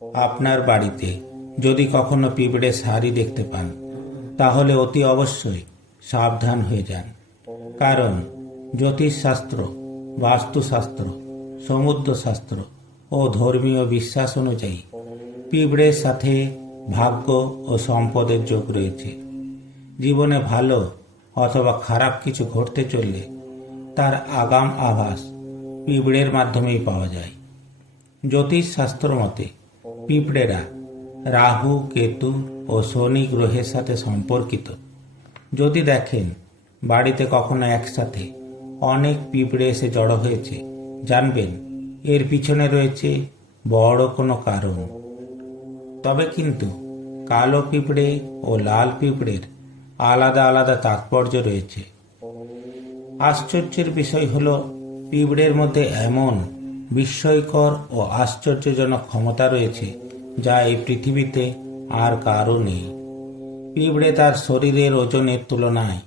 আপনার বাড়িতে যদি কখনো পিঁপড়ে শাড়ি দেখতে পান তাহলে অতি অবশ্যই সাবধান হয়ে যান। কারণ জ্যোতিষশাস্ত্র, বাস্তুশাস্ত্র, সমুদ্রশাস্ত্র ও ধর্মীয় বিশ্বাস অনুযায়ী পিঁপড়ের সাথে ভাগ্য ও সম্পদের যোগ রয়েছে। জীবনে ভালো অথবা খারাপ কিছু ঘটতে চললে তার আগাম আভাস পিঁপড়ের মাধ্যমেই পাওয়া যায়। জ্যোতিষশাস্ত্র মতে পিঁপড়েরা রাহু, কেতু ও শনি গ্রহের সাথে সম্পর্কিত। যদি দেখেন বাড়িতে কখনো একসাথে অনেক পিঁপড়ে এসে জড়ো হয়েছে, জানবেন এর পিছনে রয়েছে বড় কোনো কারণ। তবে কিন্তু কালো পিঁপড়ে ও লাল পিঁপড়ের আলাদা আলাদা তাৎপর্য রয়েছে। আশ্চর্যের বিষয় হলো পিঁপড়ের মধ্যে এমন বিস্ময়কর ও আশ্চর্যজনক ক্ষমতা রয়েছে যা এই পৃথিবীতে আর কারও নেই। পিঁপড়ে তার শরীরের ওজনের তুলনায়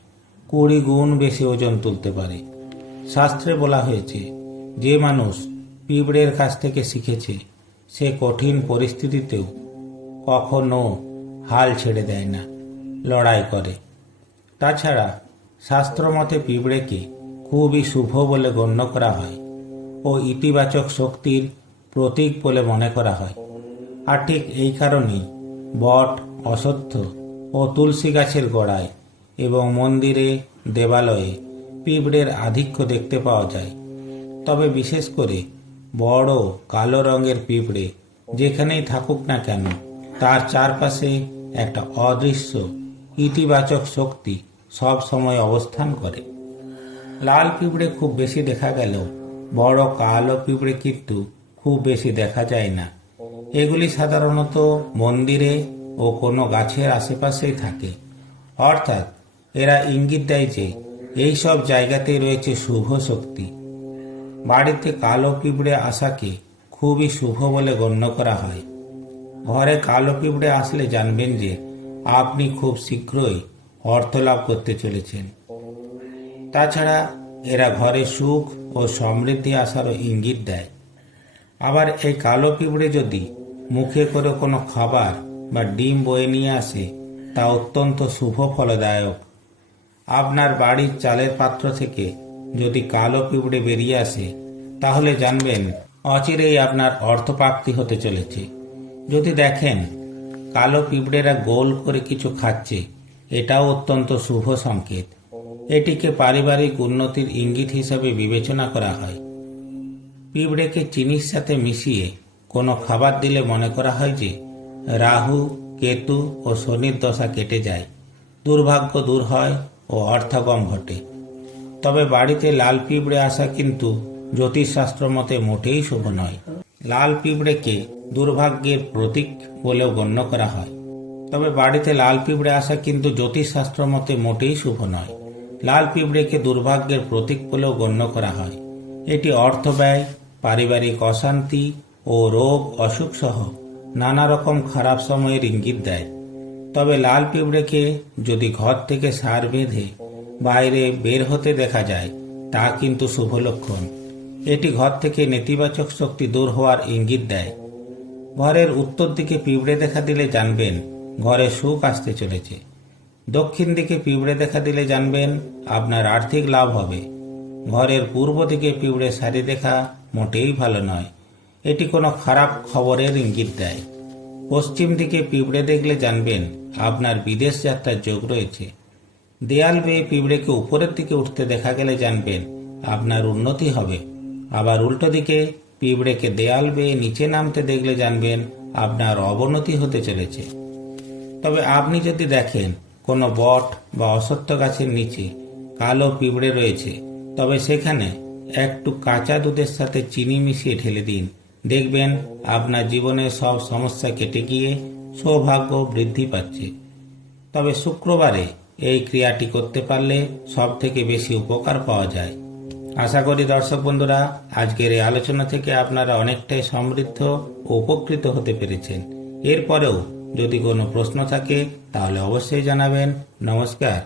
20 গুণ বেশি ওজন তুলতে পারে। শাস্ত্রে বলা হয়েছে যে মানুষ পিঁপড়ের কাছ থেকে শিখেছে সে কঠিন পরিস্থিতিতেও কখনো হাল ছেড়ে দেয় না, লড়াই করে। তাছাড়া শাস্ত্রমতে পিঁপড়েকে খুবই শুভ বলে গণ্য করা হয় ও ইতিবাচক শক্তির প্রতীক বলে মনে করা হয়। আর ঠিক এই কারণেই বট, অশ্বত্থ ও তুলসী গাছের গোড়ায় এবং মন্দিরে, দেবালয়ে পিঁপড়ের আধিক্য দেখতে পাওয়া যায়। তবে বিশেষ করে বড় কালো রঙের পিঁপড়ে যেখানেই থাকুক না কেন তার চারপাশে একটা অদৃশ্য ইতিবাচক শক্তি সব সময় অবস্থান করে। লাল পিঁপড়ে খুব বেশি দেখা গেলেও বড় কালো পিঁপড়ে কিন্তু খুব বেশি দেখা যায় না। এগুলি সাধারণত মন্দিরে ও কোনো গাছের আশেপাশেই থাকে। অর্থাৎ এরা ইঙ্গিত দেয় যে এই সব জায়গাতেই রয়েছে শুভ শক্তি। বাড়িতে কালো পিঁপড়ে আসাকে খুবই শুভ বলে গণ্য করা হয়। ঘরে কালো পিঁপড়ে আসলে জানবেন যে আপনি খুব শীঘ্রই অর্থ লাভ করতে চলেছেন। তাছাড়া এরা ঘরে সুখ ও সমৃদ্ধি আসারও ইঙ্গিত দেয়। আবার এই কালো পিঁপড়ে যদি মুখে করে কোনো খাবার বা ডিম বয়ে নিয়ে আসে তা অত্যন্ত শুভ ফলদায়ক। আপনার বাড়ির চালের পাত্র থেকে যদি কালো পিঁপড়ে বেরিয়ে আসে তাহলে জানবেন অচিরেই আপনার অর্থপ্রাপ্তি হতে চলেছে। যদি দেখেন কালো পিঁপড়েরা গোল করে কিছু খাচ্ছে, এটাও অত্যন্ত শুভ সংকেত। এটিকে পারিবারিক উন্নতির ইঙ্গিত হিসাবে বিবেচনা করা হয়। পিঁপড়েকে চিনির সাথে মিশিয়ে কোনো খাবার দিলে মনে করা হয় যে রাহু, কেতু ও শনির দশা কেটে যায়, দুর্ভাগ্য দূর হয় ও অর্থাগম ঘটে। তবে বাড়িতে লাল পিঁপড়ে আসা কিন্তু জ্যোতিষশাস্ত্র মতে মোটেই শুভ নয়। লাল পিঁপড়েকে দুর্ভাগ্যের প্রতীক বলেও গণ্য করা হয়। তবে বাড়িতে লাল পিঁপড়ে আসা কিন্তু জ্যোতিষশাস্ত্র মতে মোটেই শুভ নয়। লাল পিঁপড়েকে দুর্ভাগ্যের প্রতীক বলেও গণ্য করা হয়। এটি অর্থ ব্যয়, পারিবারিক অশান্তি ও রোগ অসুখ সহ নানা রকম খারাপ সময়ের ইঙ্গিত দেয়। তবে লাল পিঁপড়েকে যদি ঘর থেকে সার বেঁধে বাইরে বের হতে দেখা যায় তা কিন্তু শুভ লক্ষণ। এটি ঘর থেকে নেতিবাচক শক্তি দূর হওয়ার ইঙ্গিত দেয়। ঘরের উত্তর দিকে পিঁপড়ে দেখা দিলে জানবেন ঘরে সুখ আসতে চলেছে। দক্ষিণ দিকে পিঁপড়ে দেখা দিলে জানবেন আপনার আর্থিক লাভ হবে। ঘরের পূর্ব দিকে পিঁপড়ে সারি দেখা মোটেই ভালো নয়, এটি কোনো খারাপ খবরের ইঙ্গিত দেয়। পশ্চিম দিকে পিঁপড়ে দেখলে জানবেন আপনার বিদেশ যাত্রার যোগ রয়েছে। দেয়াল বেয়ে পিঁপড়েকে উপরের দিকে উঠতে দেখা গেলে জানবেন আপনার উন্নতি হবে। আবার উল্টো দিকে পিঁপড়েকে দেয়াল বেয়ে নিচে নামতে দেখলে জানবেন আপনার অবনতি হতে চলেছে। তবে আপনি যদি দেখেন কোনো বট বা অশ্বত্থ গাছের নিচে কালো পিঁপড়ে রয়েছে তবে সেখানে একটু কাঁচা দুধের সাথে চিনি মিশিয়ে ঢেলে দিন। দেখবেন আপনার জীবনের সব সমস্যা কেটে গিয়ে সৌভাগ্য বৃদ্ধি পাচ্ছে। তবে শুক্রবারে এই ক্রিয়াটি করতে পারলে সব থেকে বেশি উপকার পাওয়া যায়। আশা করি দর্শক বন্ধুরা আজকের এই আলোচনা থেকে আপনারা অনেকটাই সমৃদ্ধ ও উপকৃত হতে পেরেছেন। এরপরেও যদি কোনো প্রশ্ন থাকে তাহলে অবশ্যই জানাবেন। নমস্কার।